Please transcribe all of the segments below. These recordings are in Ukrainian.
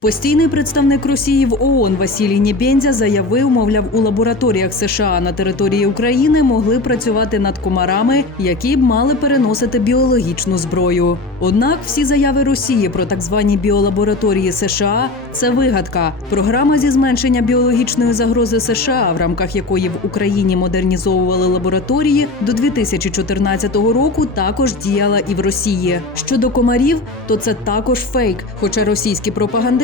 Постійний представник Росії в ООН Василій Нєбєндзя заявив, мовляв, у лабораторіях США на території України могли працювати над комарами, які б мали переносити біологічну зброю. Однак всі заяви Росії про так звані біолабораторії США це вигадка. Програма зі зменшення біологічної загрози США, в рамках якої в Україні модернізовували лабораторії, до 2014 року також діяла і в Росії. Щодо комарів, то це також фейк. Хоча російські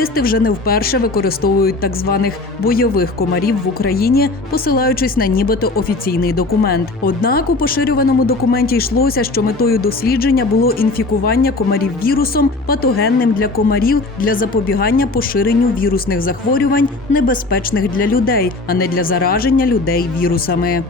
пропагандисти вже не вперше використовують так званих бойових комарів в Україні, посилаючись на нібито офіційний документ. Однак у поширюваному документі йшлося, що метою дослідження було інфікування комарів вірусом, патогенним для комарів для запобігання поширенню вірусних захворювань, небезпечних для людей, а не для зараження людей вірусами.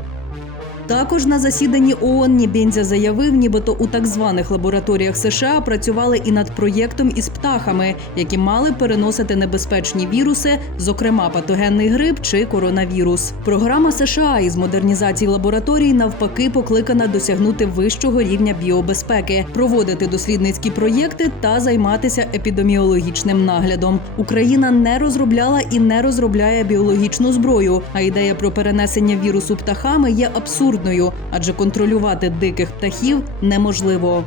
Також на засіданні ООН Нєбєндзя заявив, нібито у так званих лабораторіях США працювали і над проєктом із птахами, які мали переносити небезпечні віруси, зокрема патогенний грип чи коронавірус. Програма США із модернізації лабораторій навпаки покликана досягнути вищого рівня біобезпеки, проводити дослідницькі проєкти та займатися епідеміологічним наглядом. Україна не розробляла і не розробляє біологічну зброю. А ідея про перенесення вірусу птахами є абсурдною, адже контролювати диких птахів неможливо.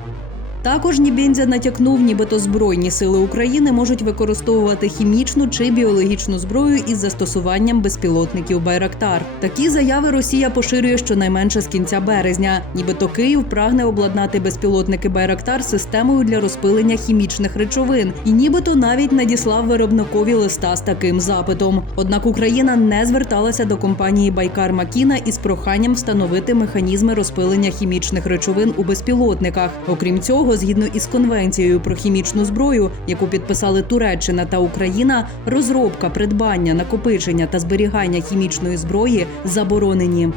Також Нібензя натякнув, нібито збройні сили України можуть використовувати хімічну чи біологічну зброю із застосуванням безпілотників Байрактар. Такі заяви Росія поширює щонайменше з кінця березня. Нібито Київ прагне обладнати безпілотники Байрактар системою для розпилення хімічних речовин, і нібито навіть надіслав виробникові листа з таким запитом. Однак Україна не зверталася до компанії Байкар Макіна із проханням встановити механізми розпилення хімічних речовин у безпілотниках. Окрім цього, згідно із конвенцією про хімічну зброю, яку підписали Туреччина та Україна, розробка, придбання, накопичення та зберігання хімічної зброї заборонені.